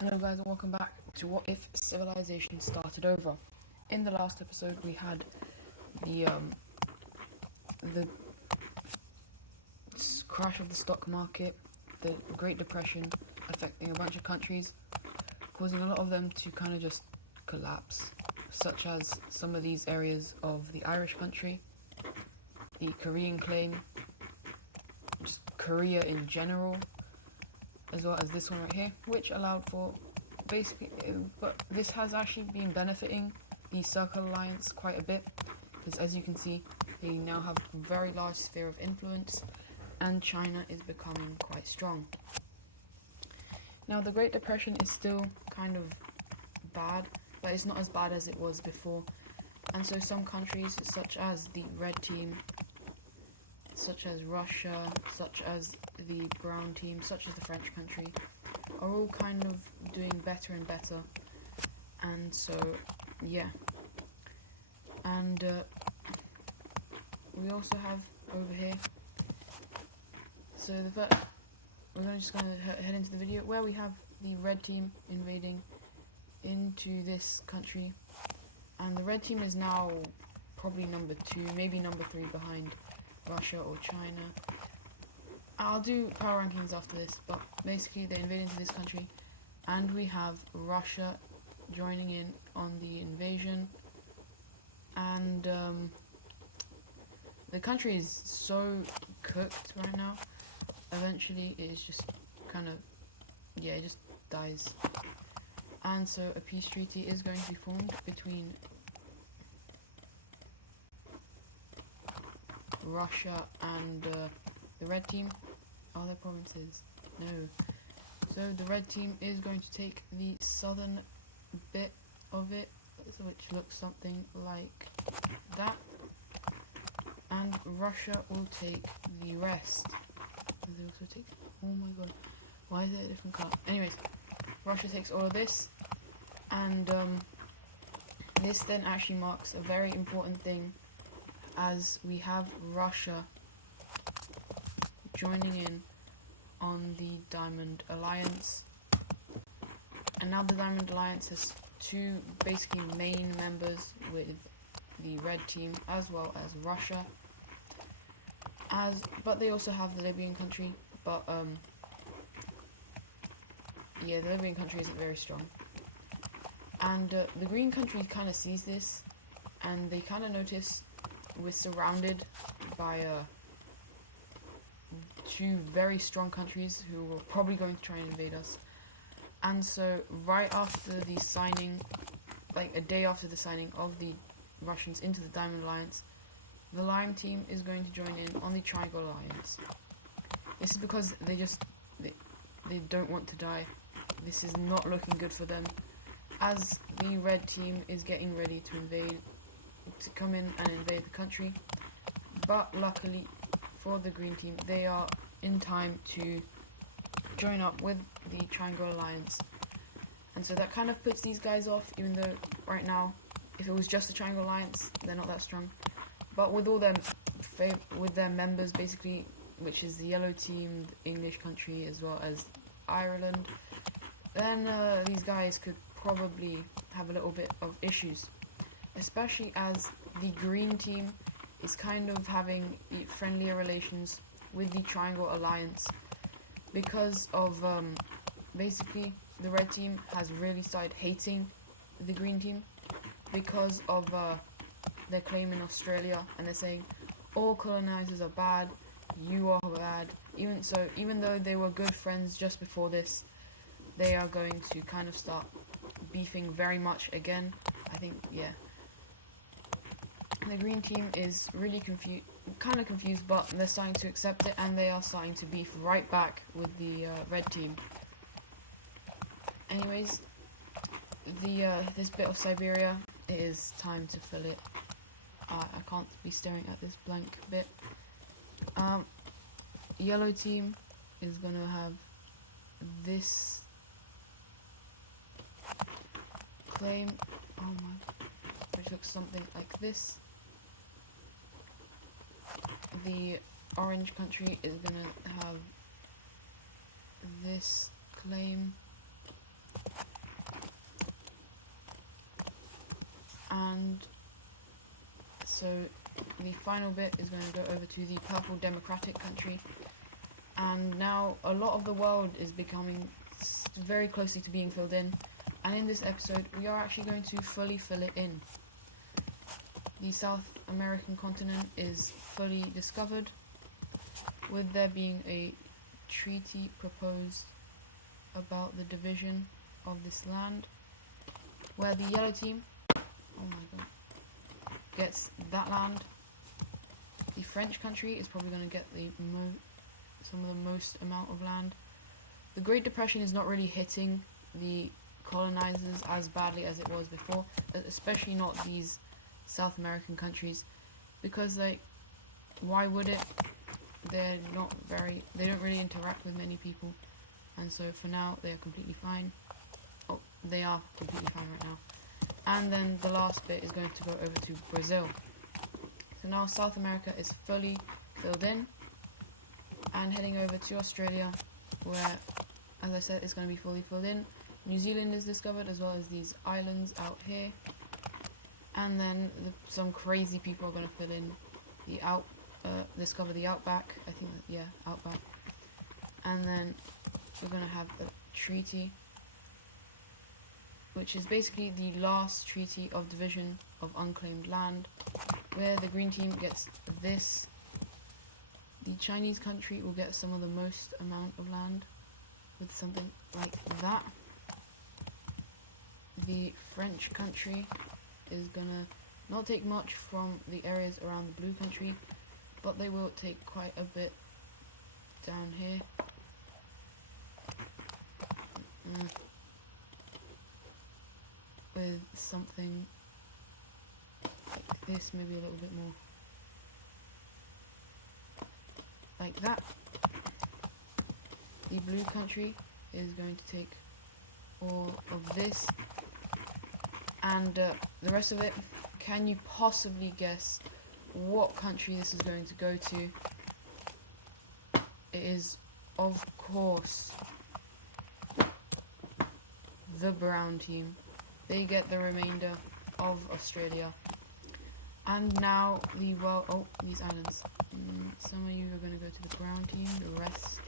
Hello guys and welcome back to What If Civilization Started Over. In the last episode we had the crash of the stock market, the Great Depression affecting a bunch of countries, causing a lot of them to kind of just collapse, such as some of these areas of the Irish country, the Korean claim, just Korea in general, as well as this one right here, which allowed for basically, but this has actually been benefiting the Circle Alliance quite a bit, because as you can see, they now have a very large sphere of influence, and China is becoming quite strong. Now, the Great Depression is still kind of bad, but it's not as bad as it was before, and so some countries, such as the Red Team, such as Russia, such as the Brown Team, such as the French country, are all kind of doing better and better. And so, yeah. And we also have over here, so we're just going to head into the video where we have the Red Team invading into this country, and the Red Team is now probably number 2, maybe number 3 behind Russia or China. I'll do power rankings after this, but basically they invade into this country, and we have Russia joining in on the invasion, and the country is so cooked right now. Eventually it is just kind of, yeah, it just dies. And so a peace treaty is going to be formed between Russia and the Red Team. Are there provinces? No. So the Red Team is going to take the southern bit of it, which looks something like that, and Russia will take the rest. They also take, oh my god, why is it a different color? Anyways, Russia takes all of this, and this then actually marks a very important thing, as we have Russia joining in on the Diamond Alliance. And now the Diamond Alliance has 2 basically main members with the Red Team as well as Russia. But they also have the Libyan country, but yeah, the Libyan country isn't very strong. And the Green country kind of sees this, and they kind of notice we're surrounded by 2 very strong countries who are probably going to try and invade us. And so right after the signing, like a day after the signing of the Russians into the Diamond Alliance, the Lime Team is going to join in on the Triangle Alliance. This is because they don't want to die. This is not looking good for them, as the Red Team is getting ready to come in and invade the country. But luckily for the Green Team, they are in time to join up with the Triangle Alliance, and so that kind of puts these guys off, even though right now, if it was just the Triangle Alliance, they're not that strong. But with all with their members basically, which is the Yellow Team, the English country, as well as Ireland, then these guys could probably have a little bit of issues, especially as the Green Team is kind of having friendlier relations with the Triangle Alliance, because of basically the Red Team has really started hating the Green Team because of their claim in Australia, and they're saying all colonizers are bad, you are bad. Even though they were good friends just before this, they are going to kind of start beefing very much again. I think, yeah. The Green Team is really kind of confused, but they're starting to accept it, and they are starting to beef right back with the Red Team. Anyways, this bit of Siberia, it is time to fill it. I can't be staring at this blank bit. Yellow Team is gonna have this claim, which looks something like this. The Orange country is gonna have this claim, So the final bit is going to go over to the purple democratic country, and now a lot of the world is becoming very closely to being filled in, and in this episode we are actually going to fully fill it in. The South American continent is fully discovered, with there being a treaty proposed about the division of this land, where the yellow team, oh my god, gets that land. The French country is probably going to get some of the most amount of land. The Great Depression is not really hitting the colonizers as badly as it was before, especially not these South American countries, because like, why would it? They don't really interact with many people, and so for now they are completely fine. Oh, they are completely fine right now. And then the last bit is going to go over to Brazil. So now South America is fully filled in, and heading over to Australia, where, as I said, it's going to be fully filled in. New Zealand is discovered, as well as these islands out here. And then some crazy people are going to fill in the discover the outback. I think that, yeah, outback. And then we're going to have a treaty, which is basically the last treaty of division of unclaimed land, where the green team gets this. The Chinese country will get some of the most amount of land, with something like that. The French country is gonna not take much from the areas around the blue country, but they will take quite a bit down here. With something like this, maybe a little bit more like that. The blue country is going to take all of this, and the rest of it, can you possibly guess what country this is going to go to? It is, of course, the brown team. They get the remainder of Australia. And now the world, oh, these islands. Some of you are going to go to the brown team, the rest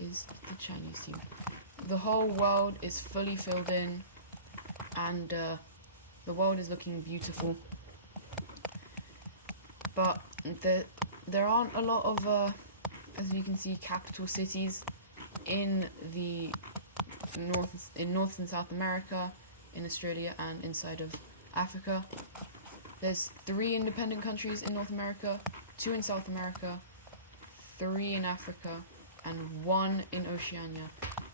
is the Chinese team. The whole world is fully filled in, and the world is looking beautiful. But there aren't a lot of, as you can see, capital cities in the North and South America, in Australia, and inside of Africa. There's 3 independent countries in North America, 2 in South America, 3 in Africa, and 1 in Oceania,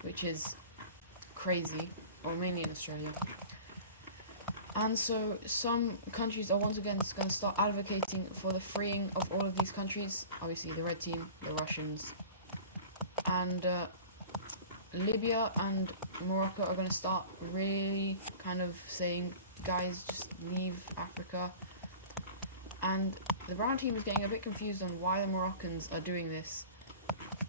which is crazy, or mainly in Australia. And so some countries are once again going to start advocating for the freeing of all of these countries. Obviously the red team, the Russians, and Libya and Morocco are going to start really kind of saying, guys, just leave Africa. And the brown team is getting a bit confused on why the Moroccans are doing this,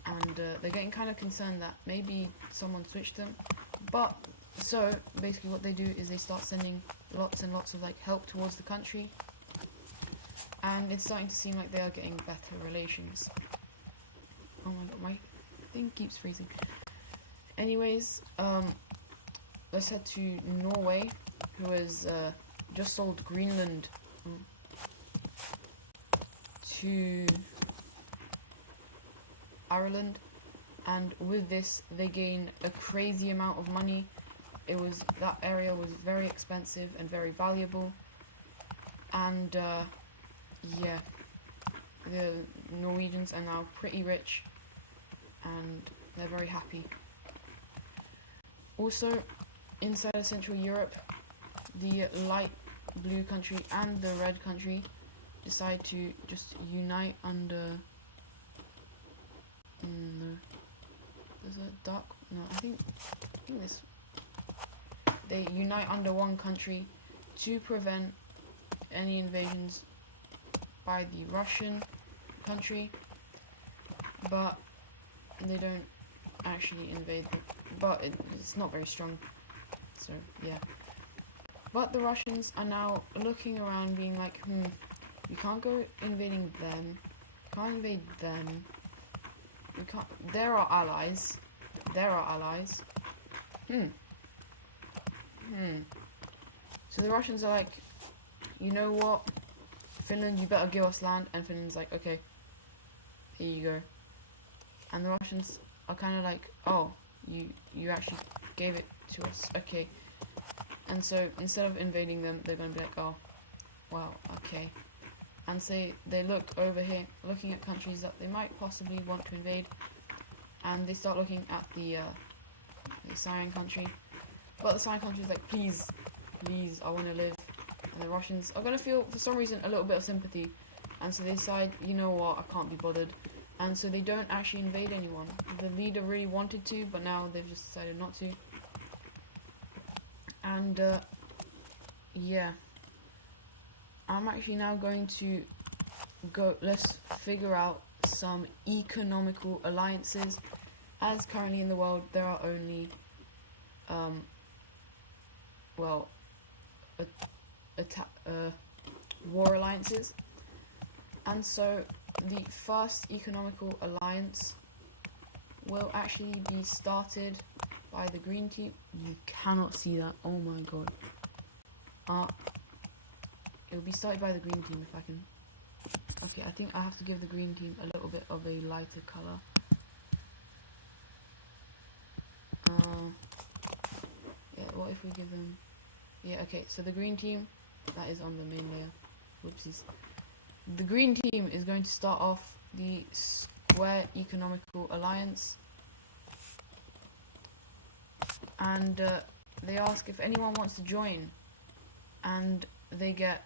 and they're getting kind of concerned that maybe someone switched them. But so basically what they do is they start sending lots and lots of like help towards the country, and it's starting to seem like they are getting better relations. Oh my god, my thing keeps freezing. Anyways, let's head to Norway, who has just sold Greenland to Ireland, and with this they gain a crazy amount of money. That area was very expensive and very valuable, and yeah, the Norwegians are now pretty rich and they're very happy. Also, inside of Central Europe, the light blue country and the red country decide to just unite under... no. There's a dark... No, I think this... They unite under one country to prevent any invasions by the Russian country, but they don't actually invade them. But it's not very strong, so yeah. But the Russians are now looking around being like, We can't go invading them. Can't invade them. We can't. They're our allies. They're our allies. So the Russians are like, you know what, Finland, you better give us land. And Finland's like, okay, here you go. And the Russians are kind of like, oh, you actually gave it to us, okay. And so instead of invading them, they're going to be like, oh, wow, okay. And so they look over here, looking at countries that they might possibly want to invade, and they start looking at the Syrian country. But the Syrian country is like, please, please, I want to live. And the Russians are going to feel, for some reason, a little bit of sympathy. And so they decide, you know what, I can't be bothered. And so they don't actually invade anyone. The leader really wanted to, but now they've just decided not to. And, yeah. I'm actually now going to let's figure out some economical alliances. As currently in the world, there are only, war alliances. And so the first economical alliance will actually be started by the green team. You cannot see that. Oh my god. It will be started by the green team if I can. Okay, I think I have to give the green team a little bit of a lighter color. Yeah, what if we give them... Yeah, okay, so the green team, that is on the main layer. Whoopsies. The green team is going to start off the Square Economical Alliance. And they ask if anyone wants to join. And they get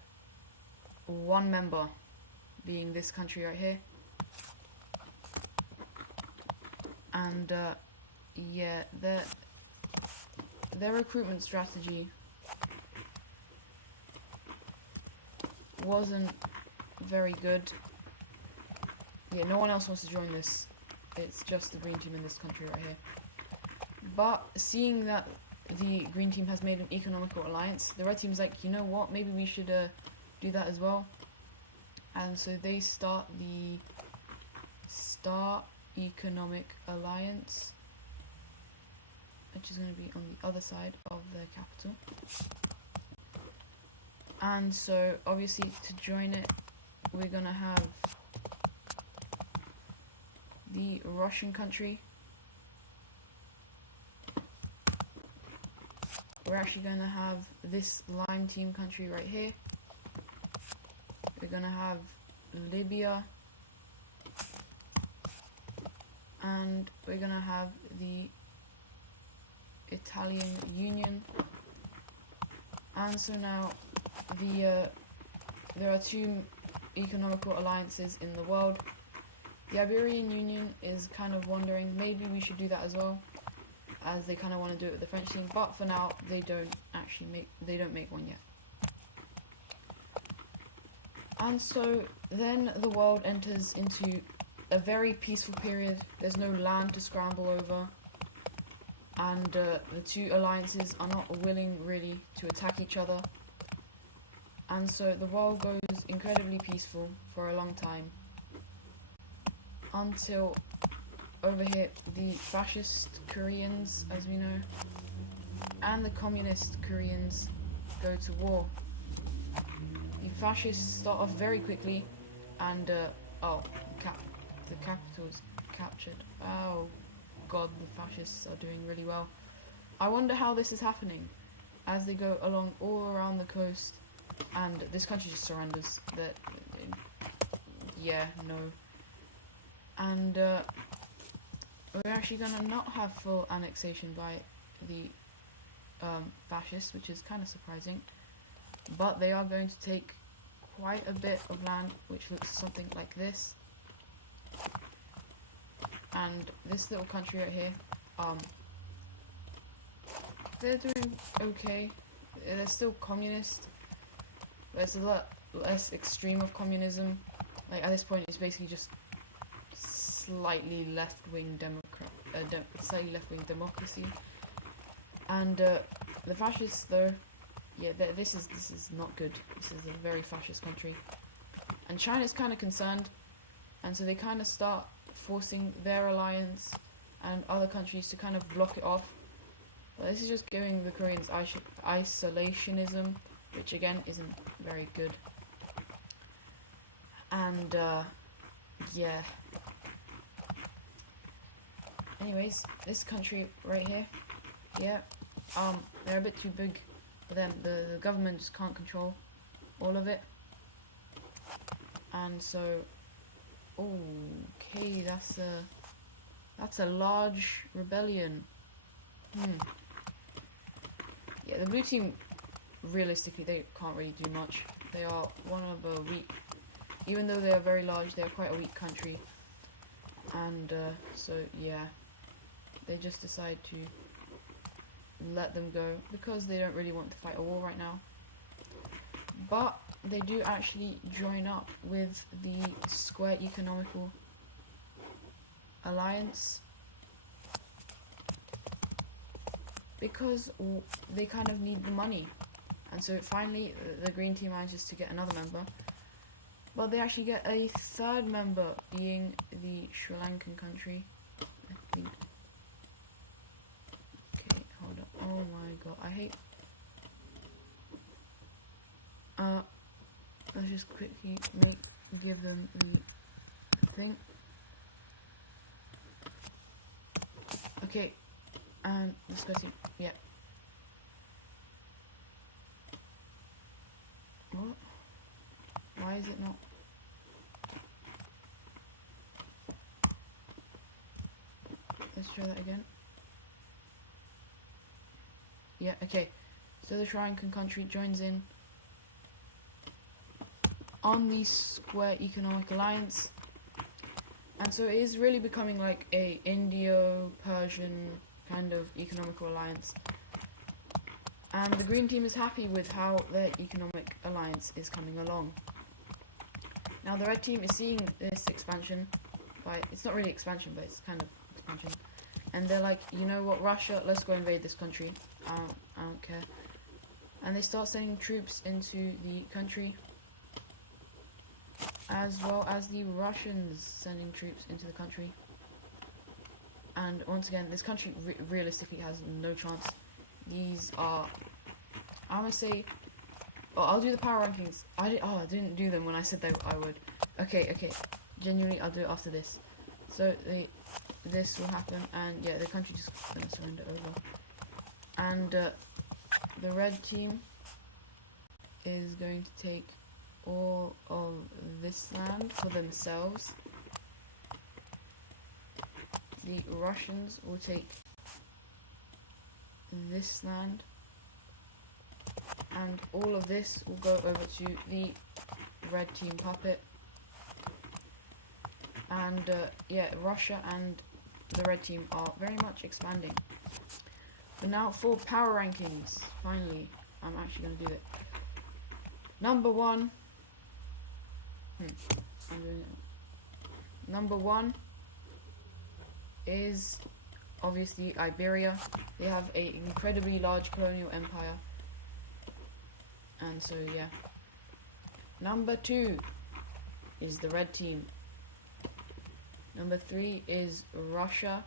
one member, being this country right here. And yeah, their recruitment strategy wasn't very good. Yeah, no one else wants to join this. It's just the green team in this country right here. But seeing that the green team has made an economical alliance, the red team's like, you know what, maybe we should do that as well. And so they start the Star Economic Alliance, which is going to be on the other side of the capital. And so obviously to join it, we're going to have the Russian country. We're actually going to have this Lime Team country right here. We're going to have Libya. And we're going to have the Italian Union. And so now there are two economical alliances in the world. The Iberian Union is kind of wondering maybe we should do that as well, as they kind of want to do it with the French team, but for now they don't make one yet. And so then the world enters into a very peaceful period. There's no land to scramble over, and the two alliances are not willing really to attack each other. And so the world goes incredibly peaceful for a long time, until over here the fascist Koreans, as we know, and the communist Koreans go to war. The fascists start off very quickly, and the capital is captured. Oh god, the fascists are doing really well. I wonder how this is happening, as they go along all around the coast, and this country just surrenders. Yeah, no. And we're actually gonna not have full annexation by the fascists, which is kind of surprising. But they are going to take quite a bit of land, which looks something like this. And this little country right here, they're doing okay. They're still communist. There's a lot less extreme of communism. Like at this point, it's basically just slightly left-wing democracy. And the fascists, though, yeah, this is not good. This is a very fascist country. And China's kind of concerned, and so they kind of start forcing their alliance and other countries to kind of block it off. But this is just giving the Koreans isolationism, which again isn't very good. And yeah. Anyways, this country right here, yeah, they're a bit too big for them. The government just can't control all of it. And so, okay, that's a large rebellion. Yeah, the blue team, realistically, they can't really do much. They are one of a weak, even though they are very large, they are quite a weak country. And so, yeah, they just decide to let them go because they don't really want to fight a war right now. But they do actually join up with the Square Economical Alliance because they kind of need the money. And so finally the green team manages to get another member, but they actually get a third member, being the Sri Lankan country, I think. Okay, hold on. Oh my god, I hate let's just quickly give them the thing. Okay, and let's go see. Yeah. What? Why is it not? Let's try that again. Yeah, okay. So the Sri Lankan country joins in on the Square Economic Alliance, and so it is really becoming like a Indo-Persian kind of economical alliance. And the green team is happy with how their economic alliance is coming along. Now the red team is seeing this expansion, it's not really expansion, but it's kind of expansion, and they're like, you know what, Russia, let's go invade this country. I don't care. And they start sending troops into the country, as well as the Russians sending troops into the country. And once again, this country realistically has no chance. These are, I'm gonna say, I'll do the power rankings. I didn't do them when I said that I would. Okay, genuinely, I'll do it after this. So this will happen, and yeah, the country just gonna surrender over. And the red team is going to take all of this land for themselves. The Russians will take this land, and all of this will go over to the red team puppet. And yeah, Russia and the red team are very much expanding. But now for power rankings, finally, I'm actually going to do it. Number one, I'm doing it. Number one is obviously Iberia. They have an incredibly large colonial empire, and so yeah. Number two is the red team. Number three is Russia.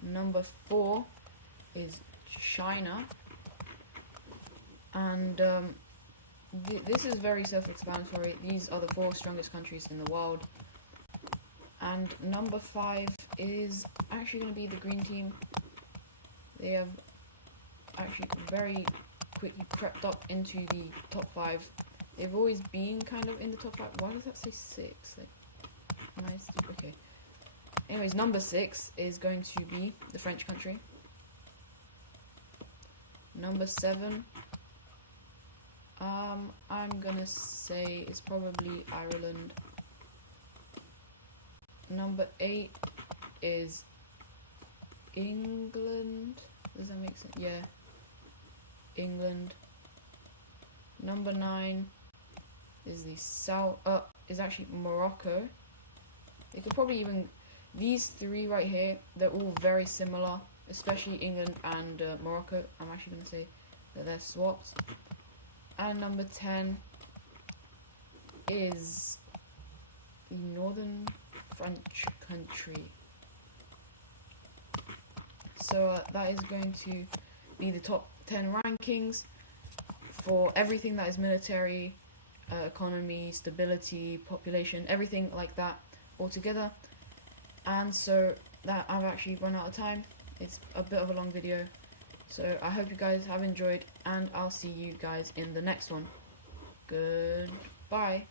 Number four is China. And this is very self-explanatory. These are the 4 strongest countries in the world. And number 5 is actually going to be the green team. They have actually very quickly crept up into the top 5. They've always been kind of in the top 5. Why does that say 6? Like, nice. Okay. Anyways, number 6 is going to be the French country. Number 7, I'm gonna say it's probably Ireland. Number 8 is England. Does that make sense? Yeah. England. Number 9 is is actually Morocco. They could probably even, these 3 right here, they're all very similar, especially England and Morocco. I'm actually going to say that they're swapped. And number 10 is the northern French country. So that is going to be the top 10 rankings for everything that is military, economy, stability, population, everything like that all together. And so that I've actually run out of time. It's a bit of a long video. So I hope you guys have enjoyed, and I'll see you guys in the next one. Goodbye.